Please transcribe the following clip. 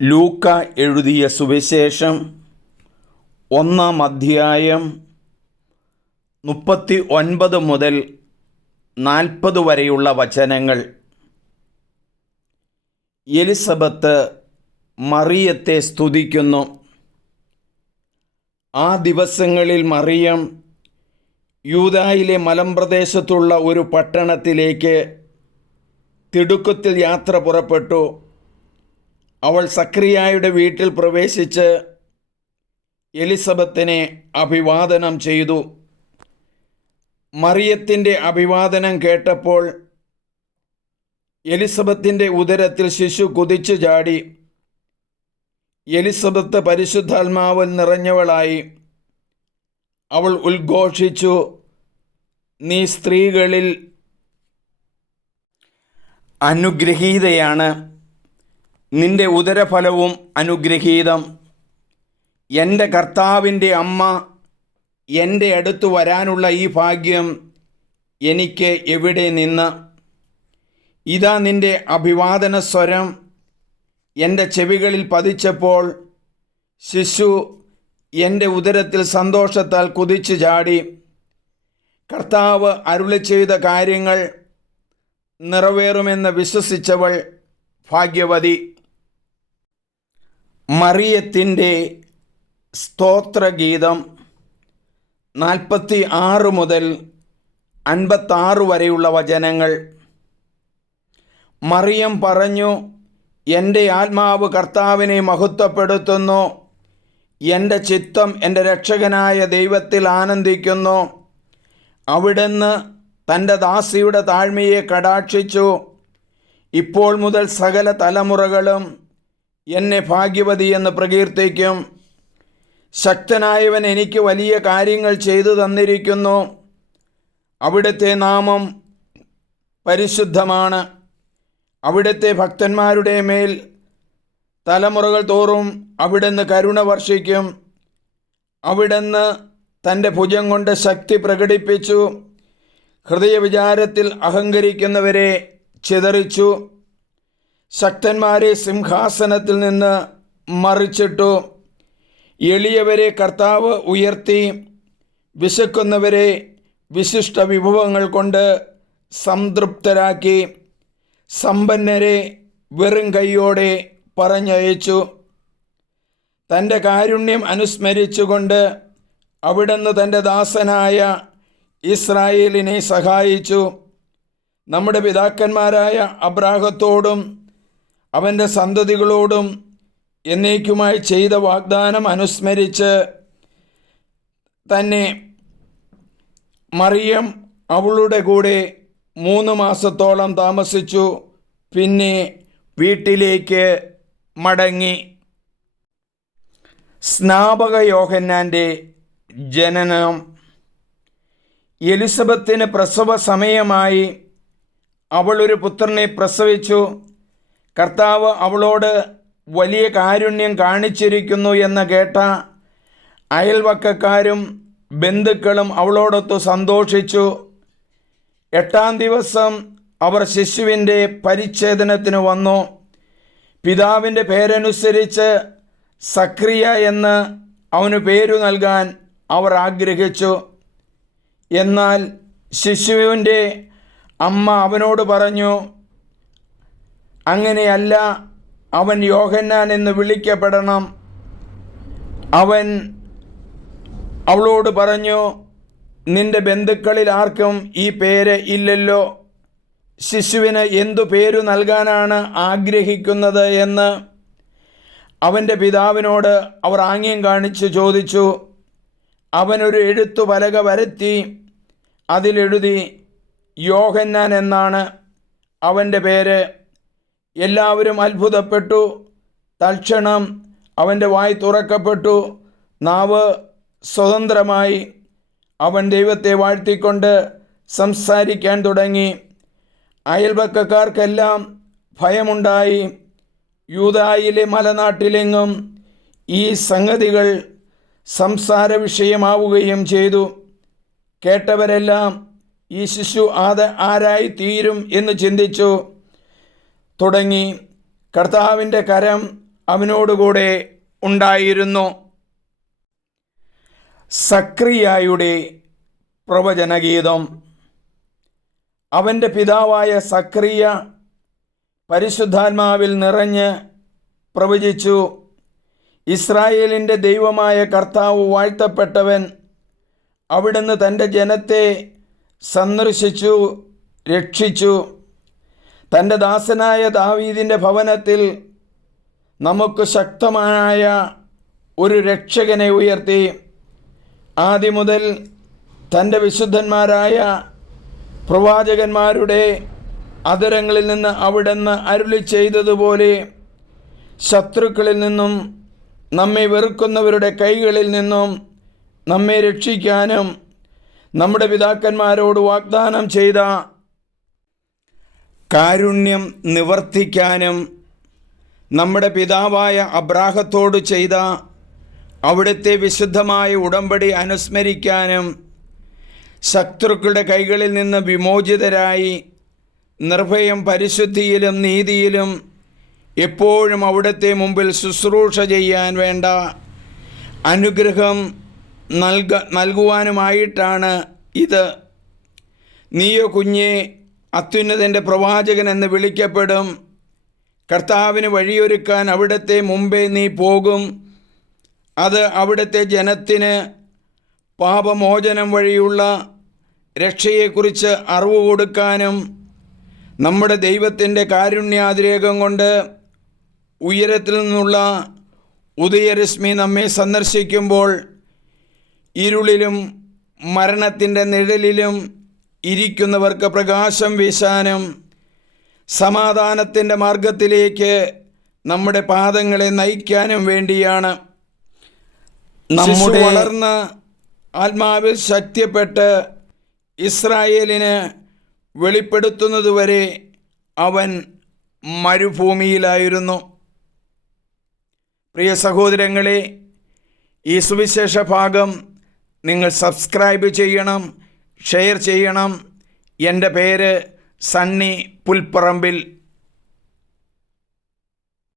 ലൂക്ക എഴുതിയ സുവിശേഷം 1-ാം അധ്യായം 39 മുതൽ 40 വരെയുള്ള വചനങ്ങൾ. എലിസബത്ത് മറിയത്തെ സ്തുതിക്കുന്നു. ആ ദിവസങ്ങളിൽ മറിയം യൂദായിലെ മലമ്പ്രദേശത്തുള്ള ഒരു പട്ടണത്തിലേക്ക് തിടുക്കത്തിൽ യാത്ര പുറപ്പെട്ടു. അവൾ സക്രിയായുടെ വീട്ടിൽ പ്രവേശിച്ച് എലിസബത്തിനെ അഭിവാദനം ചെയ്തു. മറിയത്തിൻ്റെ അഭിവാദനം കേട്ടപ്പോൾ എലിസബത്തിൻ്റെ ഉദരത്തിൽ ശിശു കുതിച്ചു ചാടി. എലിസബത്ത് പരിശുദ്ധാത്മാവിൽ നിറഞ്ഞവളായി. അവൾ ഉദ്ഘോഷിച്ചു, നീ സ്ത്രീകളിൽ അനുഗ്രഹീതയാണ്, നിന്റെ ഉദരഫലവും അനുഗ്രഹീതം. എൻ്റെ കർത്താവിൻ്റെ അമ്മ എൻ്റെ അടുത്ത് വരാനുള്ള ഈ ഭാഗ്യം എനിക്ക് എവിടെ നിന്ന്? ഇതാ നിൻ്റെ അഭിവാദന സ്വരം എൻ്റെ ചെവികളിൽ പതിച്ചപ്പോൾ ശിശു എൻ്റെ ഉദരത്തിൽ സന്തോഷത്താൽ കുതിച്ചു ചാടി. കർത്താവ് അരുളി ചെയ്ത കാര്യങ്ങൾ നിറവേറുമെന്ന് വിശ്വസിച്ചവൾ ഭാഗ്യവതി. മറിയത്തിൻ്റെ സ്തോത്രഗീതം 46 മുതൽ 56 വരെയുള്ള വചനങ്ങൾ. മറിയം പറഞ്ഞു, എൻ്റെ ആത്മാവ് കർത്താവിനെ മഹത്വപ്പെടുത്തുന്നു, എൻ്റെ ചിത്തം എൻ്റെ രക്ഷകനായ ദൈവത്തിൽ ആനന്ദിക്കുന്നു. അവിടുന്ന് തൻ്റെ ദാസിയുടെ താഴ്മയെ കടാക്ഷിച്ചു. ഇപ്പോൾ മുതൽ സകല തലമുറകളും എന്നെ ഭാഗ്യവതിയെന്ന് പ്രകീർത്തിക്കും. ശക്തനായവൻ എനിക്ക് വലിയ കാര്യങ്ങൾ ചെയ്തു തന്നിരിക്കുന്നു. അവിടുത്തെ നാമം പരിശുദ്ധമാണ്. അവിടുത്തെ ഭക്തന്മാരുടെ മേൽ തലമുറകൾ തോറും അവിടുന്ന് കരുണ വർഷിക്കും. അവിടുന്ന് തൻ്റെ ഭുജം കൊണ്ട് ശക്തി പ്രകടിപ്പിച്ചു. ഹൃദയവിചാരത്തിൽ അഹങ്കരിക്കുന്നവരെ ചിതറിച്ചു. ശക്തന്മാരെ സിംഹാസനത്തിൽ നിന്ന് മറിച്ചിട്ടു. എളിയവരെ കർത്താവ് ഉയർത്തി. വിശക്കുന്നവരെ വിശിഷ്ട വിഭവങ്ങൾ കൊണ്ട് സംതൃപ്തരാക്കി. സമ്പന്നരെ വെറും കൈയോടെ പറഞ്ഞയച്ചു. തൻ്റെ കാരുണ്യം അനുസ്മരിച്ചുകൊണ്ട് അവിടുന്ന് തൻ്റെ ദാസനായ ഇസ്രായേലിനെ സഹായിച്ചു. നമ്മുടെ പിതാക്കന്മാരായ അബ്രാഹത്തോടും അവൻ്റെ സന്തതികളോടും എന്നേക്കുമായി ചെയ്ത വാഗ്ദാനം അനുസ്മരിച്ച് തന്നെ മറിയം അവളുടെ കൂടെ 3 മാസത്തോളം താമസിച്ചു. പിന്നെ വീട്ടിലേക്ക് മടങ്ങി. സ്നാപക യോഹന്നാൻ്റെ ജനനം. എലിസബത്തിന് പ്രസവ സമയമായി. അവൾ ഒരു പുത്രനെ പ്രസവിച്ചു. കർത്താവ് അവളോട് വലിയ കാരുണ്യം കാണിച്ചിരിക്കുന്നു എന്ന് കേട്ട അയൽവക്കക്കാരും ബന്ധുക്കളും അവളോടൊത്ത് സന്തോഷിച്ചു. 8-ാം ദിവസം അവർ ശിശുവിൻ്റെ പരിച്ഛേദനത്തിന് വന്നു. പിതാവിൻ്റെ പേരനുസരിച്ച് സക്രിയ എന്ന് അവന് പേരു നൽകാൻ അവർ ആഗ്രഹിച്ചു. എന്നാൽ ശിശുവിൻ്റെ അമ്മ അവനോട് പറഞ്ഞു, അങ്ങനെയല്ല, അവൻ യോഹന്നാൻ എന്ന് വിളിക്കപ്പെടണം. അവൻ അവളോട് പറഞ്ഞു, നിന്റെ ബന്ധുക്കളിൽ ആർക്കും ഈ പേര് ഇല്ലല്ലോ. ശിശുവിന് എന്തു പേരു നൽകാനാണ് ആഗ്രഹിക്കുന്നത് എന്ന് അവൻ്റെ പിതാവിനോട് അവർ ആംഗ്യം കാണിച്ച് ചോദിച്ചു. അവനൊരു എഴുത്തുപലക വരുത്തി അതിലെഴുതി, യോഹന്നാൻ എന്നാണ് അവൻ്റെ പേര്. എല്ലാവരും അത്ഭുതപ്പെട്ടു. തൽക്ഷണം അവൻ്റെ വായ് തുറക്കപ്പെട്ടു, നാവ് സ്വതന്ത്രമായി. അവൻ ദൈവത്തെ വാഴ്ത്തിക്കൊണ്ട് സംസാരിക്കാൻ തുടങ്ങി. അയൽവക്കക്കാർക്കെല്ലാം ഭയമുണ്ടായി. യൂദായിലെ മലനാട്ടിലെങ്ങും ഈ സംഗതികൾ സംസാര വിഷയമാവുകയും ചെയ്തു. കേട്ടവരെല്ലാം ഈ ശിശു ആരായി തീരും എന്ന് ചിന്തിച്ചു തുടങ്ങി. കർത്താവിൻ്റെ കരം അവനോടുകൂടെ ഉണ്ടായിരുന്നു. സക്രിയായുടെ പ്രവചനഗീതം. അവൻ്റെ പിതാവായ സക്രിയ പരിശുദ്ധാത്മാവിൽ നിറഞ്ഞ് പ്രവചിച്ചു. ഇസ്രായേലിൻ്റെ ദൈവമായ കർത്താവ് വാഴ്ത്തപ്പെട്ടവൻ. അവിടുന്ന് തൻ്റെ ജനത്തെ സന്ദർശിച്ചു രക്ഷിച്ചു. തൻ്റെ ദാസനായ ദാവീദിൻ്റെ ഭവനത്തിൽ നമുക്ക് ശക്തമായ ഒരു രക്ഷകനെ ഉയർത്തി. ആദ്യം മുതൽ തൻ്റെ വിശുദ്ധന്മാരായ പ്രവാചകന്മാരുടെ അധരങ്ങളിൽ നിന്ന് അവിടുന്ന് അരുളി ചെയ്തതുപോലെ ശത്രുക്കളിൽ നിന്നും നമ്മെ വെറുക്കുന്നവരുടെ കൈകളിൽ നിന്നും നമ്മെ രക്ഷിക്കാനും നമ്മുടെ പിതാക്കന്മാരോട് വാഗ്ദാനം ചെയ്ത കാരുണ്യം നിവർത്തിക്കാനും നമ്മുടെ പിതാവായ അബ്രാഹത്തോട് ചെയ്ത അവിടുത്തെ വിശുദ്ധമായ ഉടമ്പടി അനുസ്മരിക്കാനും ശത്രുക്കളുടെ കൈകളിൽ നിന്ന് വിമോചിതരായി നിർഭയം പരിശുദ്ധിയിലും നീതിയിലും എപ്പോഴും അവിടുത്തെ മുമ്പിൽ ശുശ്രൂഷ ചെയ്യാൻ വേണ്ട അനുഗ്രഹം നൽകുവാനുമായിട്ടാണ് ഇത്. നീയോ കുഞ്ഞെ അത്യുന്നതൻ്റെ പ്രവാചകൻ എന്ന് വിളിക്കപ്പെടും. കർത്താവിന് വഴിയൊരുക്കാൻ അവിടുത്തെ മുമ്പേ നീ പോകും. അത് അവിടുത്തെ ജനത്തിന് പാപമോചനം വഴിയുള്ള രക്ഷയെക്കുറിച്ച് അറിവ് കൊടുക്കാനും നമ്മുടെ ദൈവത്തിൻ്റെ കാരുണ്യാതിരേകം കൊണ്ട് ഉയരത്തിൽ നിന്നുള്ള ഉദയരശ്മി നമ്മെ സന്ദർശിക്കുമ്പോൾ ഇരുളിലും മരണത്തിൻ്റെ നിഴലിലും ഇരിക്കുന്നവർക്ക് പ്രകാശം വീശാനും സമാധാനത്തിൻ്റെ മാർഗത്തിലേക്ക് നമ്മുടെ പാദങ്ങളെ നയിക്കാനും വേണ്ടിയാണ്. നമ്മുടെ വളർന്ന ആത്മാവിൽ ശക്തിപ്പെട്ട് ഇസ്രായേലിന് വെളിപ്പെടുത്തുന്നതുവരെ അവൻ മരുഭൂമിയിലായിരുന്നു. പ്രിയ സഹോദരങ്ങളെ, ഈ സുവിശേഷ ഭാഗം നിങ്ങൾ സബ്സ്ക്രൈബ് ചെയ്യണം, ഷെയർ ചെയ്യണം. എൻ്റെ പേര് സണ്ണി പുൽപ്പറമ്പിൽ.